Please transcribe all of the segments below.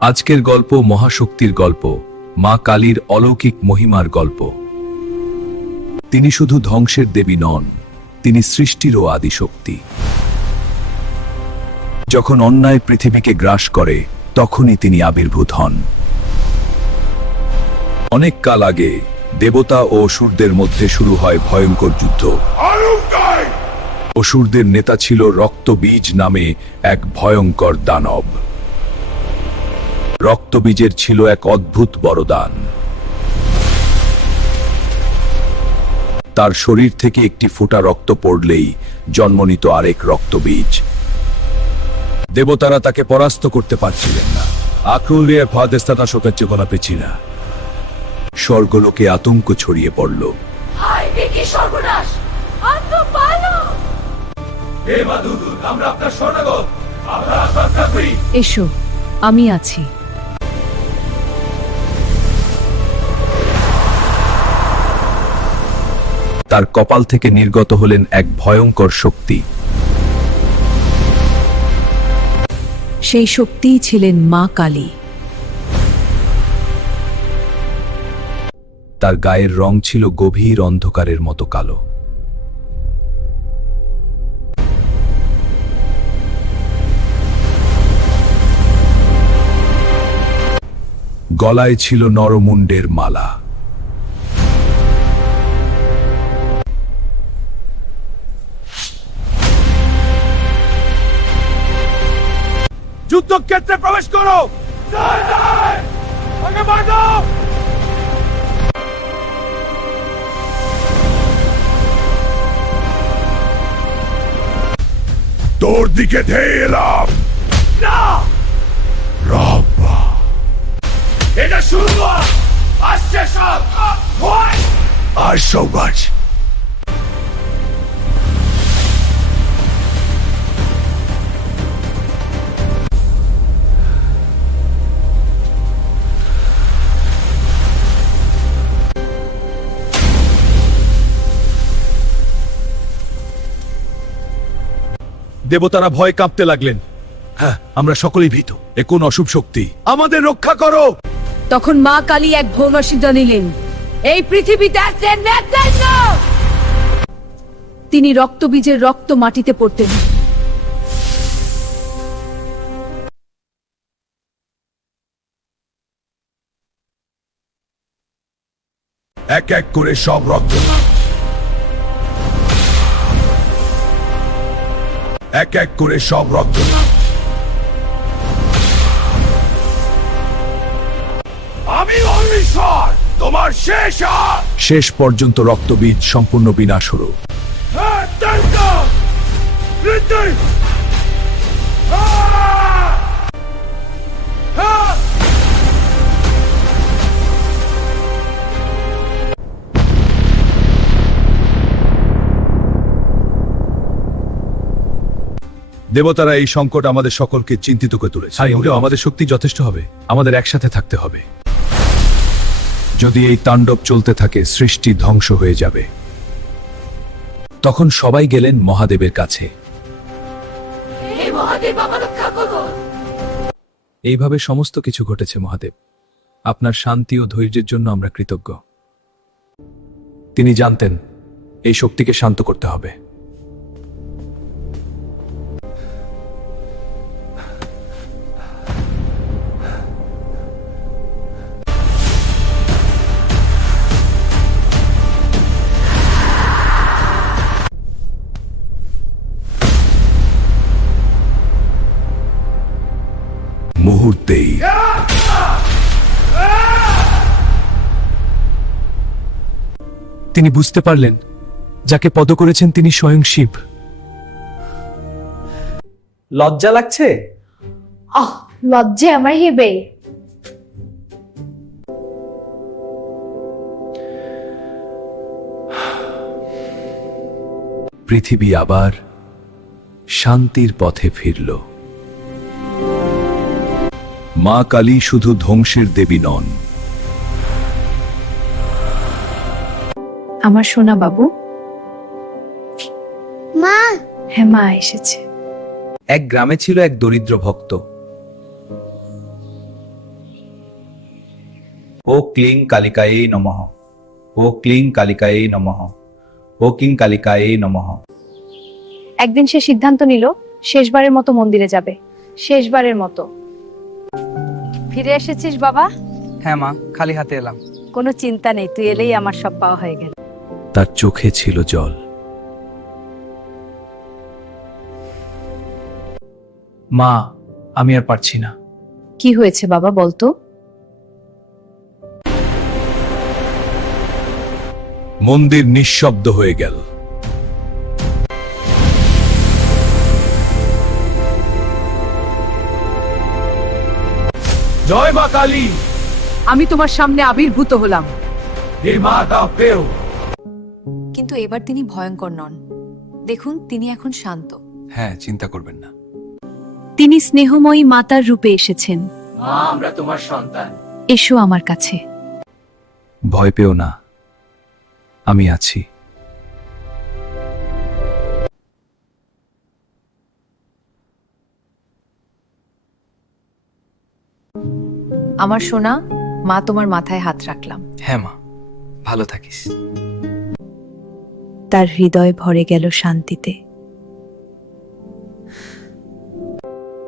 আজকের গল্প মহাশক্তির গল্প, মা কালীর অলৌকিক মহিমার গল্প। তিনি শুধু ধ্বংসের দেবী নন, তিনি সৃষ্টিরও আদিশক্তি। যখন অন্যায় পৃথিবীকে গ্রাস করে, তখনই তিনি আবির্ভূত হন। অনেক কাল আগে দেবতা ও অসুরদের মধ্যে শুরু হয় ভয়ঙ্কর যুদ্ধ। অসুরদের নেতা ছিল রক্তবীজ নামে এক ভয়ঙ্কর দানব। রক্তবীজের ছিল এক অদ্ভুত বরদান। তার শরীর থেকে একটি ফোঁটা রক্ত পড়লেই জন্ম নিত আরেক রক্তবীজ। দেবতারা তাকে পরাস্ত করতে পারছিলেন না। স্বর্গলোকে আতঙ্ক ছড়িয়ে পড়ল। এসো, আমি আছি। তার কপাল থেকে নির্গত হলেন এক ভয়ঙ্কর শক্তি। সেই শক্তিই ছিলেন মা কালী। তার গায়ের রং ছিল গভীর অন্ধকারের মতো কালো। গলায় ছিল নরমুণ্ডের মালা। যুদ্ধক্ষেত্রে প্রবেশ করো। তোর দিকে ধেয়ে এলাম। না, এটা শুরু আসছে সব আর সৌগাছ। দেবতারা ভয় কাঁপতে লাগলেন। হ্যাঁ, আমরা সকলেই ভীত। এ কোন অশুভ শক্তি? আমাদের রক্ষা করো। তখন মা কালী এক ভৌম সিদ্ধান্ত নিলেন। এই পৃথিবীতে আছেন নেতৃত্ব। তিনি রক্তবীজের রক্ত মাটিতে পড়তেন। এক এক করে সব রক্ত, এক এক করে সব রক্ত। আমি অমৃতসর, তোমার শেষ পর্যন্ত রক্তবীজ সম্পূর্ণ বিনাশ হলো। দেবতারা এই সংকট আমাদের সকলকে চিন্তিত করে তুলেছে। আমাদের শক্তি যথেষ্ট হবে, আমাদের একসাথে থাকতে হবে। যদি এই তাণ্ডব চলতে থাকে, সৃষ্টি ধ্বংস হয়ে যাবে। তখন সবাই গেলেন মহাদেবের কাছে। এইভাবে সমস্ত কিছু ঘটেছে মহাদেব। আপনার শান্তি ও ধৈর্যের জন্য আমরা কৃতজ্ঞ। তিনি জানতেন এই শক্তিকে শান্ত করতে হবে। মুহূর্তেই তিনি বুঝতে পারলেন, যাকে পদ করেছেন তিনি স্বয়ং শিব। লজ্জা লাগছে? লজ্জা আমার হেবে। পৃথিবী আবার শান্তির পথে ফিরল। মা কালী শুধু ধ্বংসের দেবী নন। আমার সোনা বাবু। মা, হ্যাঁ, মা এসেছে। এক গ্রামে ছিল এক দরিদ্র ভক্ত। ও ক্লিং কালিকায়ে নমঃ, ও ক্লিং কালিকায়ে নমঃ, ও কিং কালিকায়ে নমঃ। একদিন সে সিদ্ধান্ত নিল শেষবারের মতো মন্দিরে যাবে, শেষবারের মতো। ফিরে এসেছিস বাবা? হ্যাঁ মা, খালি হাতে এলাম। কোনো চিন্তা নেই, তুই এলেই আমার সব পাওয়া হয়ে গেল। তার চোখে ছিল জল। মা, আমি আর পারছি না। কি হয়েছে বাবা বলতো? মন্দির নিঃশব্দ হয়ে গেল। জয় মা কালী। আমি তোমার সামনে আবির্ভূত হলাম। হে মা দাও পেও। কিন্তু এবার তিনি ভয়ঙ্কর নন। দেখুন, তিনি এখন শান্ত। হ্যাঁ, চিন্তা করবেন না। তিনি স্নেহময়ী মাতার রূপে এসেছেন। মা, আমরা তোমার সন্তান। এসো আমার কাছে। ভয় পেও না, আমি আছি। আমার সোনা, মা তোমার মাথায় হাত রাখলাম। হ্যাঁ মা, ভালো থাকিস। তার হৃদয় ভরে গেল শান্তিতে।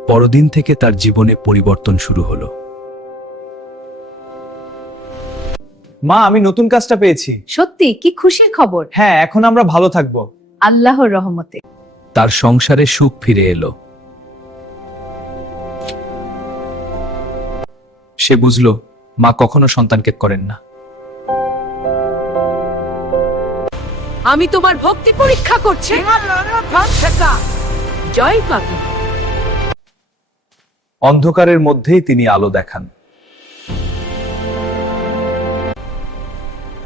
পরদিন থেকে তার জীবনে পরিবর্তন শুরু হলো। মা, আমি নতুন কাজটা পেয়েছি। সত্যি? কি খুশির খবর! হ্যাঁ, এখন আমরা ভালো থাকবো। আল্লাহর রহমতে। তার সংসারে সুখ ফিরে এলো। সে বুঝলো মা কখনো সন্তানকে করেন না। আমি তোমার ভক্তি পরীক্ষা করছি। জয় পাখি। অন্ধকারের মধ্যেই তিনি আলো দেখান।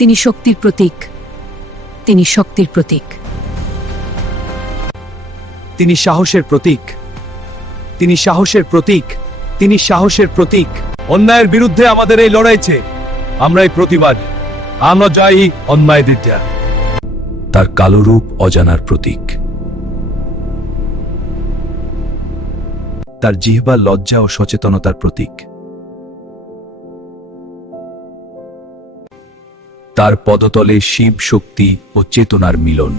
তিনি শক্তির প্রতীক, তিনি শক্তির প্রতীক। তিনি সাহসের প্রতীক, তিনি সাহসের প্রতীক, তিনি সাহসের প্রতীক। অন্যায়ের বিরুদ্ধে আমাদের এই লড়াইছে আমরাই প্রতিবাদ। আমরা জয়ী অন্যায় দিত্যা। তার কালো রূপ অজানার প্রতীক। তার জিহ্বা লজ্জা ও সচেতনতার প্রতীক। তার পদতলে শিব শক্তি ও চেতনার মিলন।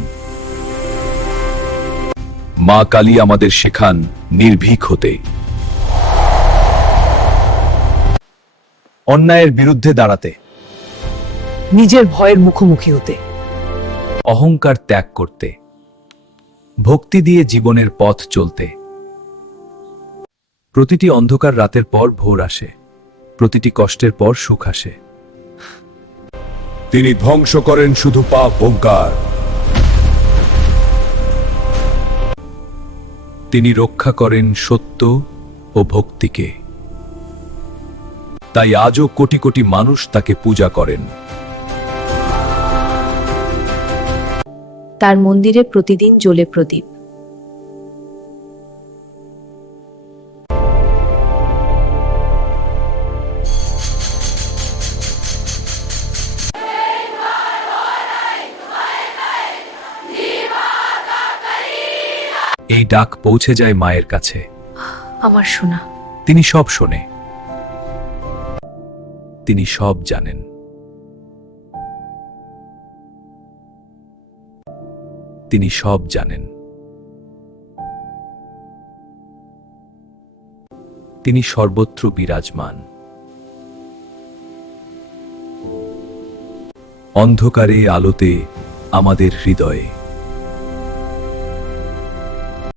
মা কালী আমাদের শেখান নির্ভীক হতে, অন্যায়ের বিরুদ্ধে দাঁড়াতে, নিজের ভয়ের মুখোমুখি হতে, অহংকার ত্যাগ করতে, ভক্তি দিয়ে জীবনের পথ চলতে। প্রতিটি অন্ধকার রাতের পর ভোর আসে, প্রতিটি কষ্টের পর সুখ আসে। তিনি ধ্বংস করেন শুধু পাপ অহংকার, তিনি রক্ষা করেন সত্য ও ভক্তিকে। তাই আজও কোটি কোটি মানুষ তাকে পূজা করেন। তার মন্দিরে প্রতিদিন জ্বলে প্রদীপ। এই ডাক পৌঁছে যায় মায়ের কাছে। আমার সোনা। তিনি সব শোনে, তিনি সব জানেন। তিনি সব জানেন। তিনি সর্বত্র বিরাজমান। অন্ধকারে আলোতে আমাদের হৃদয়ে।